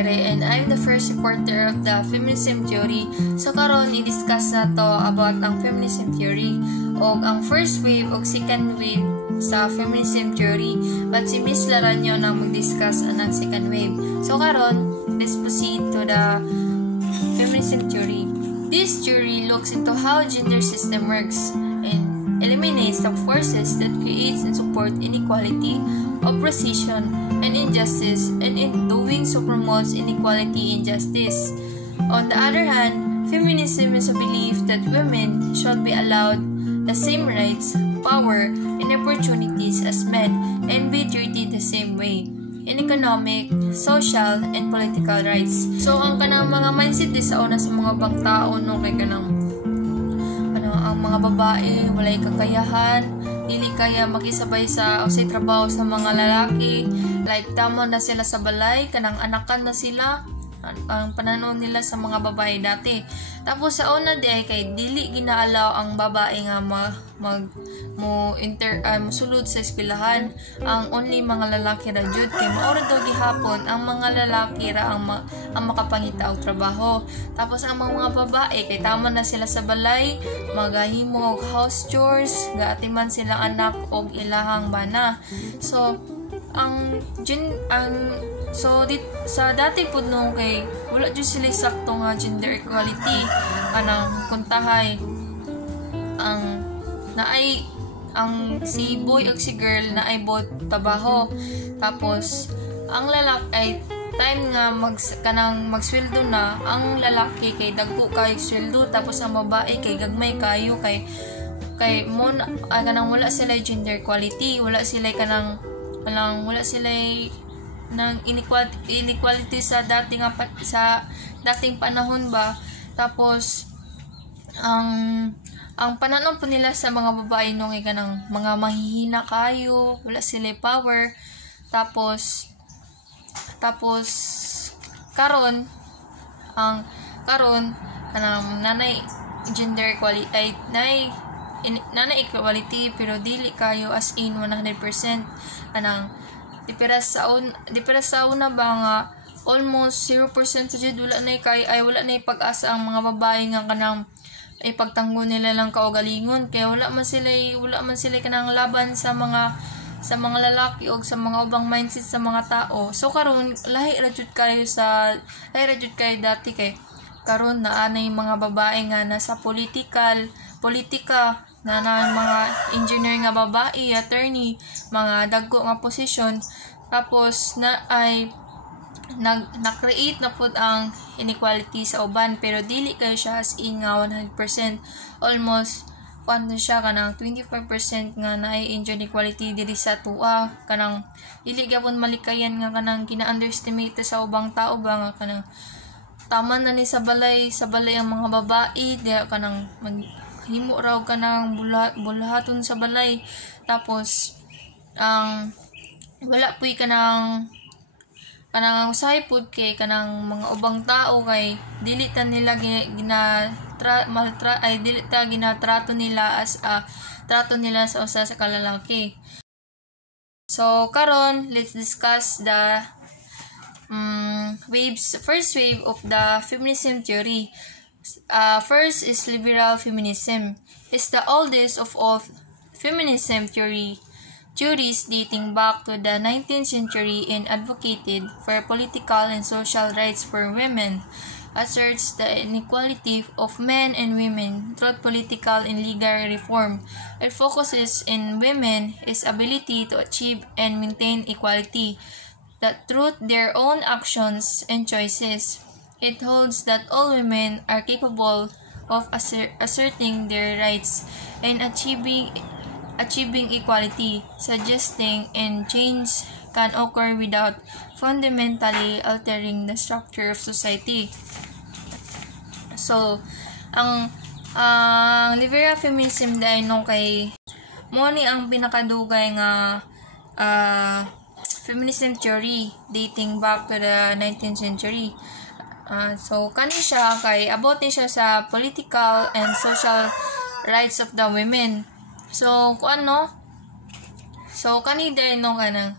Aire and I'm the first reporter of the feminism theory. So karon i-discuss na to about ang feminism theory o ang first wave o second wave sa feminism theory. But si Miss Laranyo na mag-discuss ang second wave. So karon, let's proceed to the feminism theory. This theory looks into how gender system works and eliminates the forces that creates and support inequality, oppression, and injustice, and in doing so promotes inequality and justice. On the other hand, feminism is a belief that women should be allowed the same rights, power, and opportunities as men and be treated the same way in economic, social, and political rights. So, ang kanang mga mindset di sa una sa mga bang tao no kay kanang ang mga babae walay kakayahan, dili kaya makisabay sa trabaho sa mga lalaki, like tamo na sila sa balay, kanang anakan na sila ang pananaw nila sa mga babae dati. Tapos sa una di ay kay dili ginaalaw ang babae nga musulod sa eskwelahan. Ang only mga lalaki ra jud kay maura daw gihapon ang mga lalaki ra ang makapangita og trabaho. Tapos ang mga babae kay tama na sila sa balay, magahimo og house chores, gaatiman silang anak og ilahang bana. So sa dati po nung kay wala dyan sila sakto nga gender equality kanang kuntahay ang naay ang si boy ug si girl naay bot trabaho. Tapos ang lalaki ay time nga kanang magsweldo na ang lalaki kay dagko kay sweldo, tapos ang babae kay gagmay kayo kay kanang wala sila gender equality, wala sila wala sila ng inequality sa dating panahon ba. Tapos ang pananaw po nila sa mga babae nung kanang mga mahihina kayo, wala sila power. Tapos karon kanang nanay gender equality ay nanay equality pero dili kayo as in 100%. Anang dipira sa una ba nga almost 0% jud wala na pag-asa ang mga babae nga kanang ipagtanggol nila lang kaugalingon kay wala man sila kanang laban sa mga lalaki o sa mga ubang mindset sa mga tao. So karon lahi ra jud kayo dati kay karon naanay mga babae nga nasa politika na mga engineer nga babae, attorney, mga dagko nga posisyon. Tapos na-create na pud ang inequality sa uban pero dili kayo siya as in nga 100%. Almost siya kanang 25% nga naay inequality diri sa tuwa, kanang dili gyapon malikayan nga kanang gina-underestimate sa ubang tao ba nga kanang tama na ni sa balay ang mga babae diya kanang himo raw kanang bulahaton sa balay. Tapos wala puy kanang usahay pud kay kanang mga ubang tao kay dili ta nila ginatrato nila as trato nila sa usa sa kalalaki. So karon let's discuss the first wave of the feminism theory. First is liberal feminism. It's the oldest of all feminism theories dating back to the 19th century and advocated for political and social rights for women, asserts the inequality of men and women through political and legal reform. It focuses in women's ability to achieve and maintain equality that through their own actions and choices. It holds that all women are capable of asserting their rights and achieving equality, suggesting and change can occur without fundamentally altering the structure of society. So, ang liberal feminism dahil no kay mo ni ang pinakadugay nga feminism theory dating back to the 19th century. So kani siya kay about ni siya sa political and social rights of the women. So kani dahil no kanang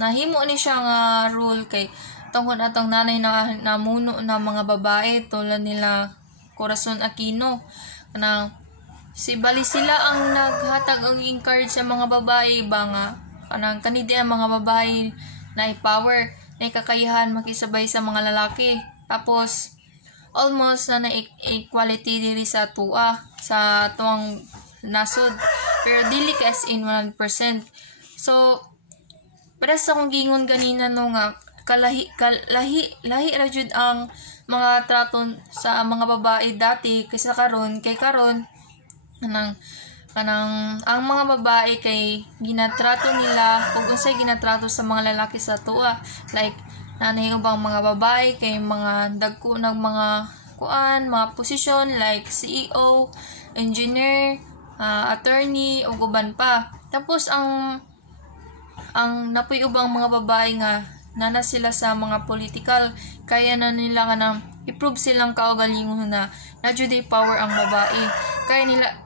nahimo ni siya nga rule kay tungkol atong nanay na namuno na mga babae tulad nila Corazon Aquino. Kanang si bali sila ang naghatag og encourage sa mga babae ba nga kanang kanidi ang mga babae na power na kakayahan makisabay sa mga lalaki. Tapos almost na equality diri sa tuwa sa tuwang nasod, pero dili ka as in 100%. So para sa kong gingon ganina no nga lahi ra jud ang mga trato sa mga babae dati kaysa karon. Kay karon kanang ang mga babae kay ginatrato nila ug unsay ginatrato sa mga lalaki sa tuwa, like nanay ubang mga babae kay mga dagko ng mga mga posisyon like CEO, engineer, attorney ug uban pa. Tapos ang napoy ubang mga babae nga nana sila sa mga political, kaya na nila kanang i-prove silang kaugalingon na jud power ang babae.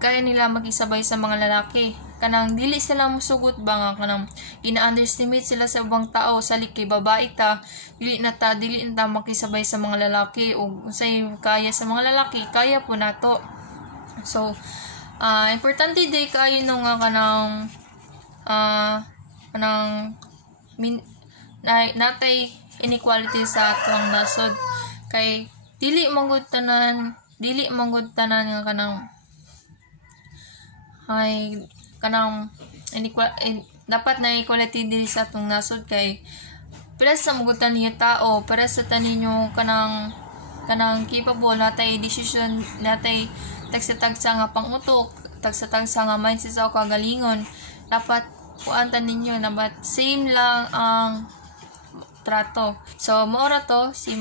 Kaya nila makisabay sa mga lalaki. Kanang dili sila musugot ba nga kanang ina-underestimate sila sa ubang tao sa kay babae ta dili na makisabay sa mga lalaki ug unsay kaya sa mga lalaki kaya po nato. So importante day kayo no nga kanang natay inequality sa atong nasod kay dili manggod tanan nga kanang dapat na equality diri sa atong nasod kay para sa magutan niyo tao, para sa taninyo kanang capable natay decision, natay tagsa nga pangutok, tagsa nga mindset sa kagalingon, dapat kuantan ninyo na but same lang ang trato. So maora to si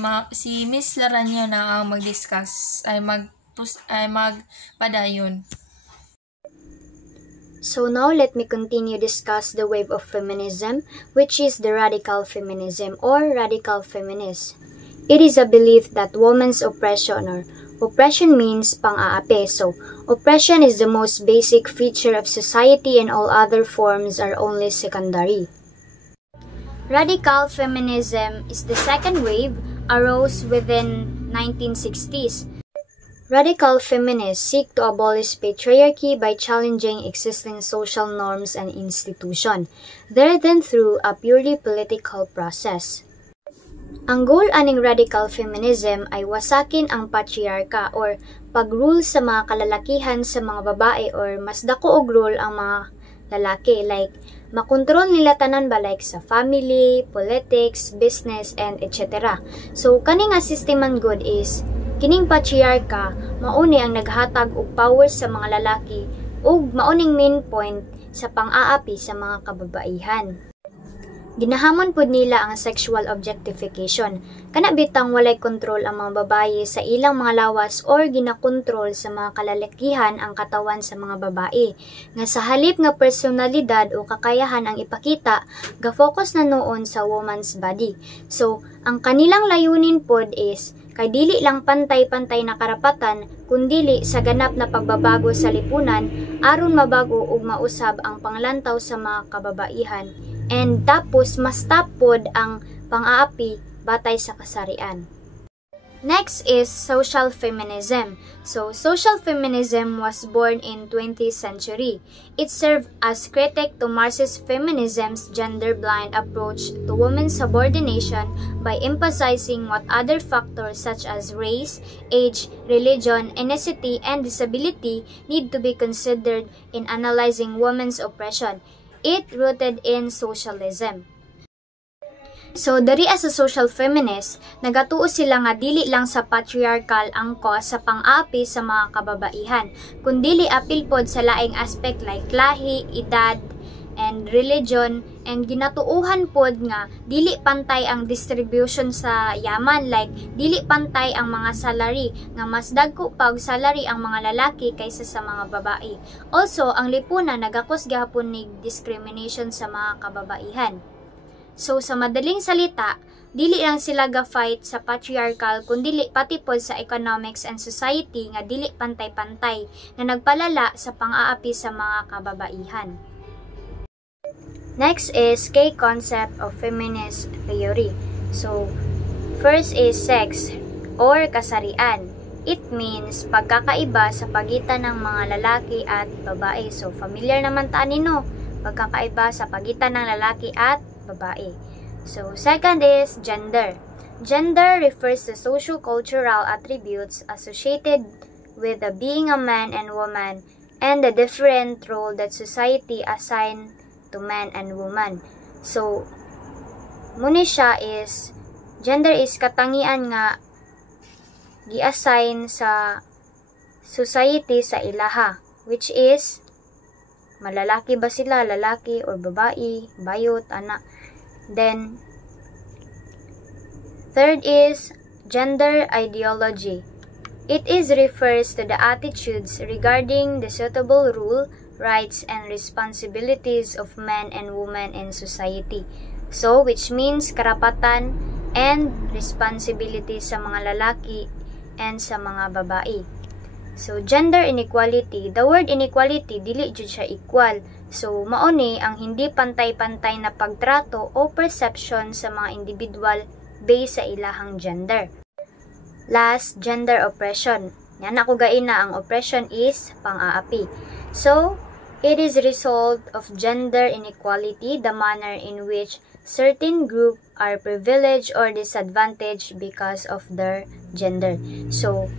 Miss Laranya na ang mag-discuss ay magpadayon. So now let me continue discuss the wave of feminism, which is the radical feminism or radical feminist. It is a belief that woman's oppression means pang-aapi. So oppression is the most basic feature of society and all other forms are only secondary. Radical feminism is the second wave, arose within 1960s. Radical feminists seek to abolish patriarchy by challenging existing social norms and institutions, rather than through a purely political process. Ang goal aning radical feminism ay wasakin ang patriarka or pag-rule sa mga kalalakihan sa mga babae or mas dako og role ang mga lalaki, like makontrol nila tanan ba like sa family, politics, business, and etc. So kani nga sisteman good is kining patriarka mauni ang naghatag og power sa mga lalaki ug mauning main point sa pang-aapi sa mga kababaihan. Ginahamon pud nila ang sexual objectification. Kana bitang walay kontrol ang mga babaye sa ilang mga lawas or ginakontrol sa mga kalalakihan ang katawan sa mga babae. Nga sa halip nga personalidad o kakayahan ang ipakita, ga-focus na noon sa woman's body. So, ang kanilang layunin pod is kay dili lang pantay-pantay na karapatan, kundili sa ganap na pagbabago sa lipunan aron mabago ug mausab ang panglantaw sa mga kababaihan. And tapos mas tapod ang pang-aapi batay sa kasarian. Next is social feminism. So social feminism was born in 20th century. It served as critic to Marxist feminism's gender-blind approach to women's subordination by emphasizing what other factors such as race, age, religion, ethnicity, and disability need to be considered in analyzing women's oppression. It rooted in socialism. So, dari as a social feminist, nagatuo sila nga dili lang sa patriarchal ang cause sa pang-aapi sa mga kababaihan, kundili apil pod sa laing aspect like lahi, edad, and religion, and ginatuuhan pod nga dili pantay ang distribution sa yaman, like dili pantay ang mga salary, nga mas dagko pa og salary ang mga lalaki kaysa sa mga babae. Also, ang lipunan nagakos gahapon nig discrimination sa mga kababaihan. So, sa madaling salita, dili lang sila ga-fight sa patriarchal kundili pati pod sa economics and society nga dili pantay-pantay nga nagpalala sa pang-aapi sa mga kababaihan. Next is key concept of feminist theory. So, first is sex or kasarian. It means pagkakaiba sa pagitan ng mga lalaki at babae. So, familiar naman tayo no? Pagkakaiba sa pagitan ng lalaki at babae. So, second is gender. Gender refers to socio-cultural attributes associated with the being a man and woman and the different role that society assign to man and woman. So, muna siya is, gender is katangian nga gi-assign sa society sa ilaha, which is malalaki ba sila, lalaki or babae, bayot, anak. Then third is gender ideology. It is refers to the attitudes regarding the suitable role, rights, and responsibilities of men and women in society. So, which means karapatan and responsibilities sa mga lalaki and sa mga babae. So, gender inequality. The word inequality, dili jud siya equal. So, mauni ang hindi pantay-pantay na pagtrato o perception sa mga individual based sa ilahang gender. Last, gender oppression. Yan ako gaina, ang oppression is pang-aapi. So, it is a result of gender inequality, the manner in which certain group are privileged or disadvantaged because of their gender. So,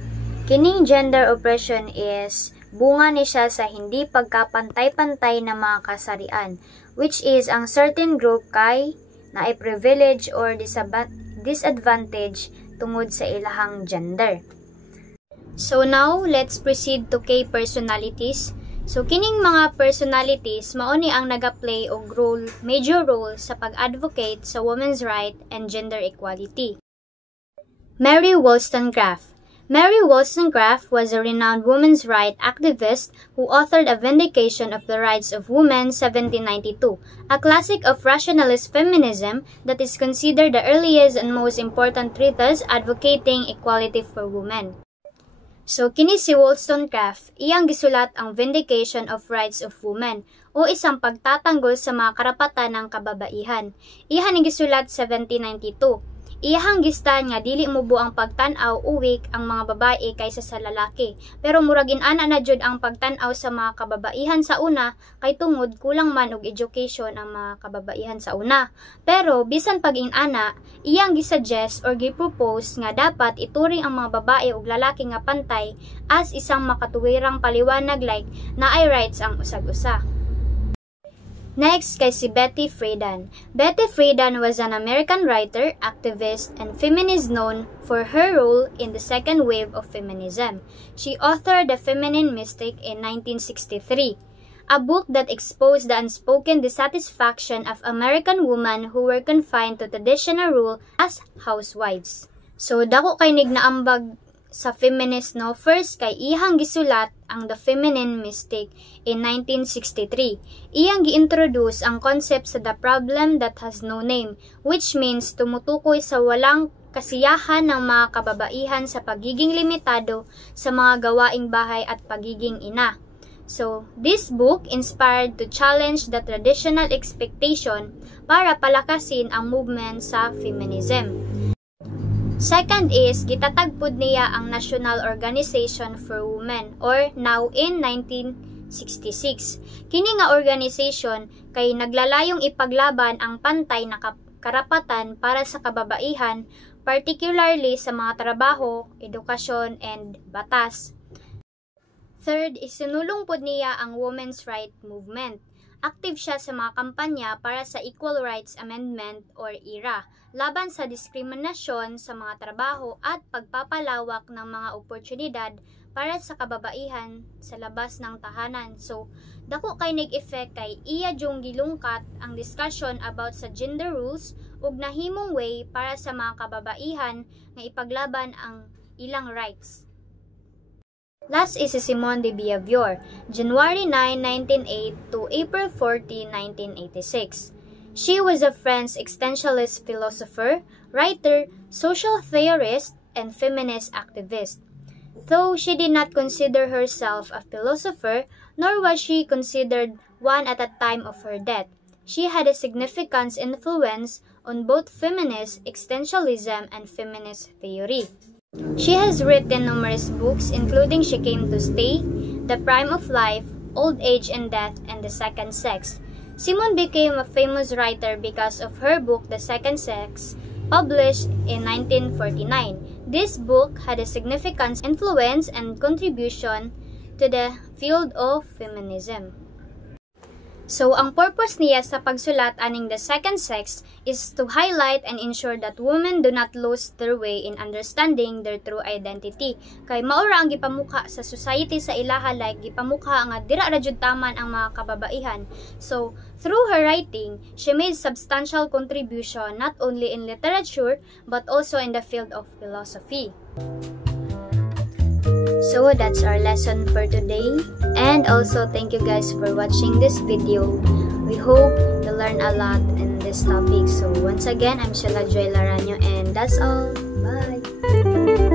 kining gender oppression is bunga ni siya sa hindi pagkapantay-pantay na mga kasarian, which is ang certain group kay na ay privilege or disadvantage tungod sa ilahang gender. So now, let's proceed to key personalities. So, kining mga personalities, mauni ang nagaplay og major role sa pag-advocate sa women's right and gender equality. Mary Wollstonecraft. Mary Wollstonecraft was a renowned women's rights activist who authored A Vindication of the Rights of Women, 1792, a classic of rationalist feminism that is considered the earliest and most important treatise advocating equality for women. So, kini si Wollstonecraft, iyang gisulat ang Vindication of Rights of Women o isang pagtatanggol sa mga karapatan ng kababaihan. Iyan ang gisulat 1792. Iyang gistan nga dili mubo ang pagtan-aw uwik ang mga babae kaysa sa lalaki. Pero muragin ana na jud ang pagtan-aw sa mga kababaihan sa una kay tungod kulang man og education ang mga kababaihan sa una. Pero bisan pag-inana, iyang gisuggest or gipropose nga dapat ituring ang mga babae ug lalaki nga pantay as isang makatuwirang paliwanag like na ay rights ang usag-usa. Next kay si Betty Friedan. Betty Friedan was an American writer, activist, and feminist known for her role in the second wave of feminism. She authored The Feminine Mystic in 1963, a book that exposed the unspoken dissatisfaction of American women who were confined to traditional rule as housewives. So, dako kay nignaambag sa feminist no. First kay iyang gisulat ang The Feminine Mystic in 1963. Iyang gi-introduce ang concept sa The Problem That Has No Name, which means tumutukoy sa walang kasiyahan ng mga kababaihan sa pagiging limitado sa mga gawaing bahay at pagiging ina. So, this book inspired to challenge the traditional expectation para palakasin ang movement sa feminism. Second is, gitatagpod niya ang National Organization for Women or NOW in 1966. Kini nga organization kay naglalayong ipaglaban ang pantay na karapatan para sa kababaihan, particularly sa mga trabaho, edukasyon, and batas. Third is, sinulong pod niya ang women's right movement. Active siya sa mga kampanya para sa Equal Rights Amendment or ERA, laban sa diskriminasyon sa mga trabaho at pagpapalawak ng mga oportunidad para sa kababaihan sa labas ng tahanan. So, dako kay nag-effect kay iya jung gilungkat ang discussion about sa gender rules ug nahimong way para sa mga kababaihan nga ipaglaban ang ilang rights. Last is si Simone de Beauvoir, January 9, 1908 to April 14, 1986. She was a French existentialist philosopher, writer, social theorist, and feminist activist. Though she did not consider herself a philosopher, nor was she considered one at the time of her death, she had a significant influence on both feminist existentialism and feminist theory. She has written numerous books including She Came to Stay, The Prime of Life, Old Age and Death, and The Second Sex. Simone became a famous writer because of her book The Second Sex, published in 1949. This book had a significant influence and contribution to the field of feminism. So, ang purpose niya sa pagsulat aning The Second Sex is to highlight and ensure that women do not lose their way in understanding their true identity. Kay maura ang gipamuka sa society sa ilaha, like gipamuka nga dira ra jud taman ang mga kababaihan. So, through her writing, she made substantial contribution not only in literature but also in the field of philosophy. So that's our lesson for today, and also thank you guys for watching this video. We hope you learn a lot in this topic. So once again, I'm Sheila Joy Laranyo, and that's all. Bye!